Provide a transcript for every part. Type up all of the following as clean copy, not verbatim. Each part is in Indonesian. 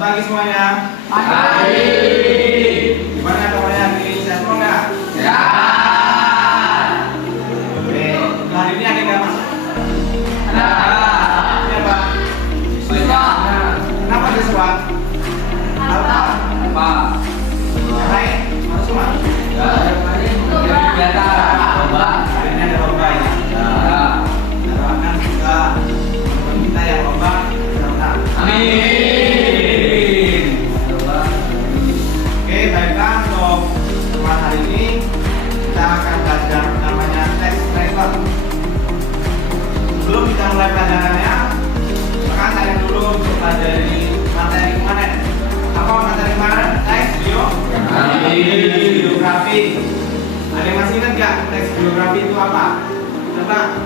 Selamat pagi semuanya. Pagi. Gimana kabarnya hari ini? Sehat semua nggak? Sehat. Oke. Untuk hari ini ada nggak masuk? Ada. Ini apa? Siswa. Kenapa siswa? Apa? Apa? Yang lain? Masuk semua? Ya. Jadi biasa. Coba. Hari ini ada lomba ya. Ya. Doakan juga teman kita yang lomba bisa menang. Amin. Coba. Oke, baiklah untuk teman hari ini kita akan belajar namanya text record. Sebelum kita mulai pelajarannya, maka saya dulu untuk pelajari materi kemarin. Apa materi kemarin? Teks biografi. Ada yang masih ingat nggak teks biografi itu apa? Coba.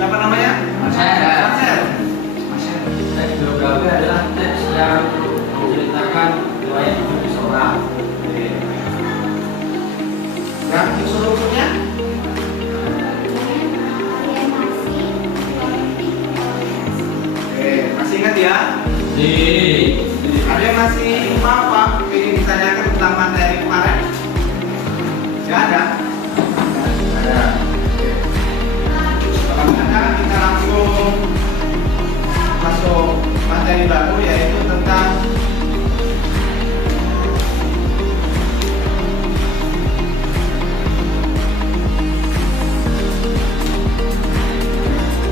Apa namanya? Marcel. Teks biografi adalah teks yang menceritakan riwayat hidup seseorang. Yang unsur-unsurnya? Oke, masih ingat ya? Ada yang masih apa? Ingin ditanyakan tentang materi kemarin? Tidak ada? Ada. Kalau ada, kita langsung masuk materi baru, yaitu tentang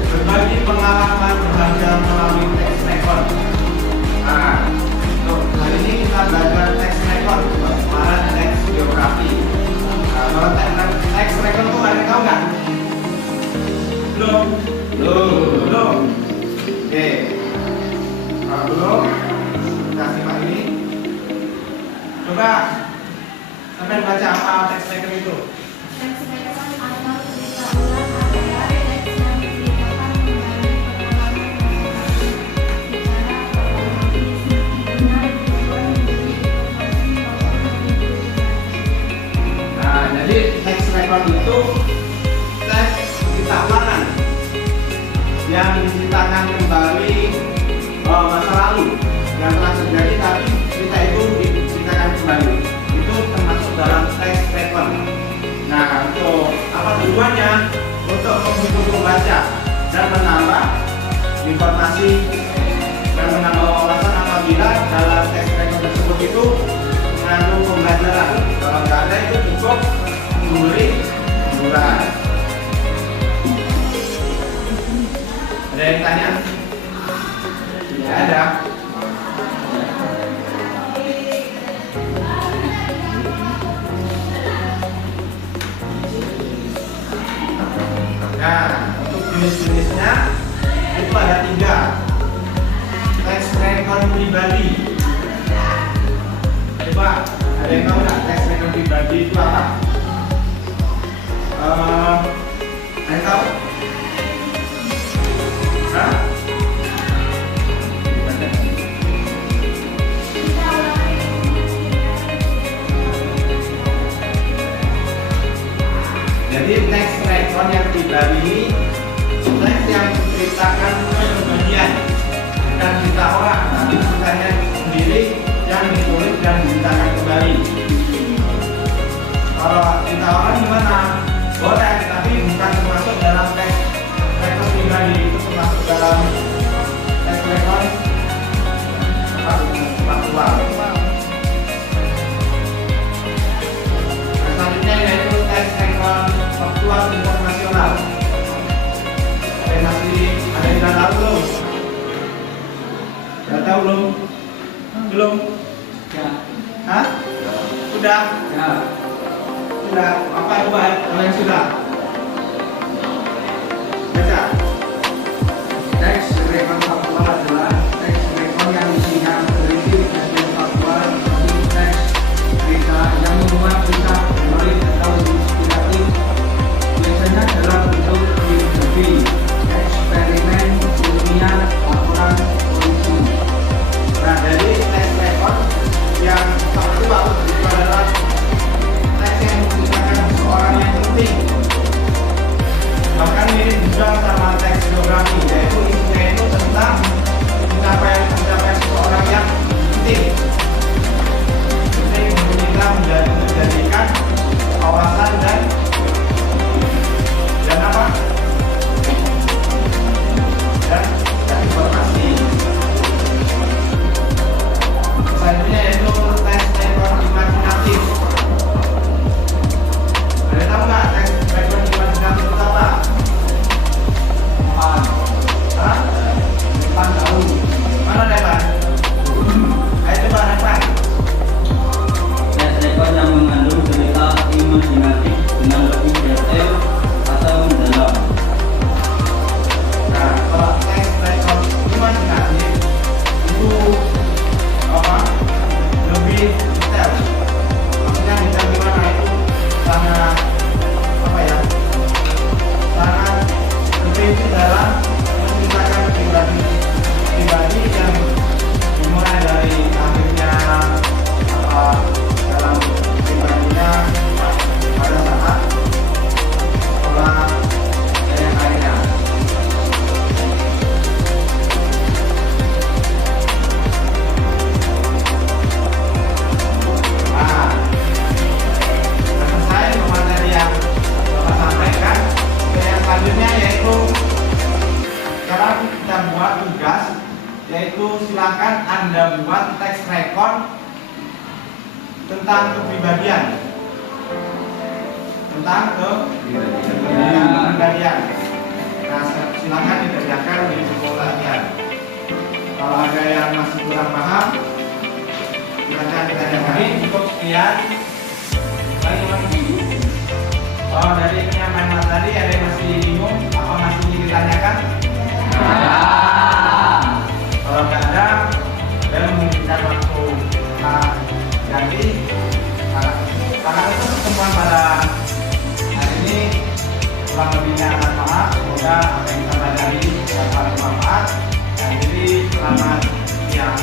berbagi pengalaman berharga melalui teks record. Nah, untuk hari ini kita belajar teks record. Kemarin teks biografi. Nah, kalau teks record itu ada yang tahu nggak? Belum. Oke. Kalau belum, kita simak ini. Coba sampai baca apa teks record itu. Jadi teks record itu teks cerita ulangan yang diceritakan kembali masa lalu yang telah terjadi, tapi cerita itu diceritakan kembali. Itu termasuk dalam teks record. Nah, untuk apa tujuannya? Untuk menghibur pembaca dan menambah informasi dan menambah wawasan apabila dalam teks record tersebut itu mengandung pembelajaran. Kalau nggak ada itu cukup memberi hiburan. Ada yang tanya? Tidak ada. Nah, untuk jenis-jenisnya itu ada 3. Teks record pribadi. Coba, ada yang tahu nggak teks record pribadi itu apa? Ada yang tahu? Hah? Jadi teks record yang pribadi ini teks yang menceritakan kepribadian, bukan cerita orang, tapi ceritanya sendiri yang ditulis dan diceritakan kembali. Kalau cerita orang gimana? Boleh, tapi bukan termasuk dalam teks record pribadi. Itu termasuk dalam teks record faktual. Selanjutnya yaitu teks record faktual internasional. Ada yang sudah tahu belum? Sudah tahu belum? Belum? Ya. Hah? Sudah? Ya. Sudah. Apa itu baik? Kalau yang sudah? Baca. Teks record faktual adalah teks record yang isinya berisi kejadian faktual seperti teks berita yang memuat berita menarik atau inspiratif, biasanya dalam bentuk biografi, eksperimen ilmiah, laporan polisi. Nah, jadi teks record yang faktual itu adalah teks yang menceritakan seseorang yang penting. Bahkan mirip juga sama teks biografi, yaitu isinya itu tentang Anda buat teks rekon tentang kepribadian. Tentang kepribadian. Nah, silakan dikerjakan di buku latihan. Kalau ada yang masih kurang paham, silakan ditanyakan. Ini cukup sekian. Oh, dari penyampaian Mas tadi ada yang masih bingung? Apa masih ditanyakan? Kalau nggak ada, dan menginginkan waktu ganti. Karena itu pertemuan pada hari ini kurang lebihnya akan maaf. Semoga apa yang kita pelajari dapat bermanfaat. Dan jadi selamat siang.